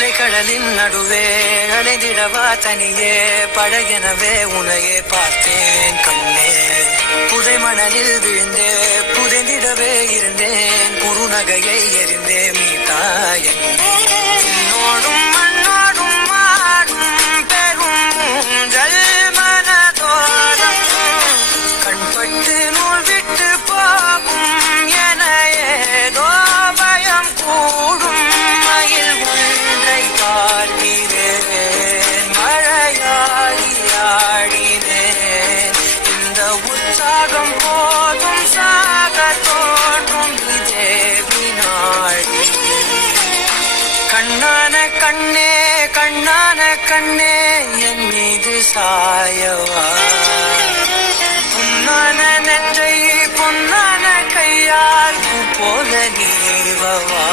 அலைக்கடலின் நடுவே அலைந்திடவா தனியே படகெனவே உனையே பார்த்தேன் கண்ணே. புதை மணலில் விழுந்தே புதைந்திடவே இருந்தேன் குறுநகையை எறிந்தே மீட்டா என்னே. என்னோடும் மண்ணோடும் மாடும் பெரும் ஊஞ்சல் மனதோரம் கண்பட்டு நூல் விட்டு போகும் என ஏதோ பயம் கூடும். மயில் ஒன்றை பார்க்கிறேன் மழையாடி ஆடினேன். இந்த உற்சாகம் போதும் சாக தோன்றும் இதே வினாடி. கண்ணான கண்ணே கண்ணான கண்ணே என் மீது சாயவா. பொன்னான நெற்றை பொன்னான கையால் போல நீவவா.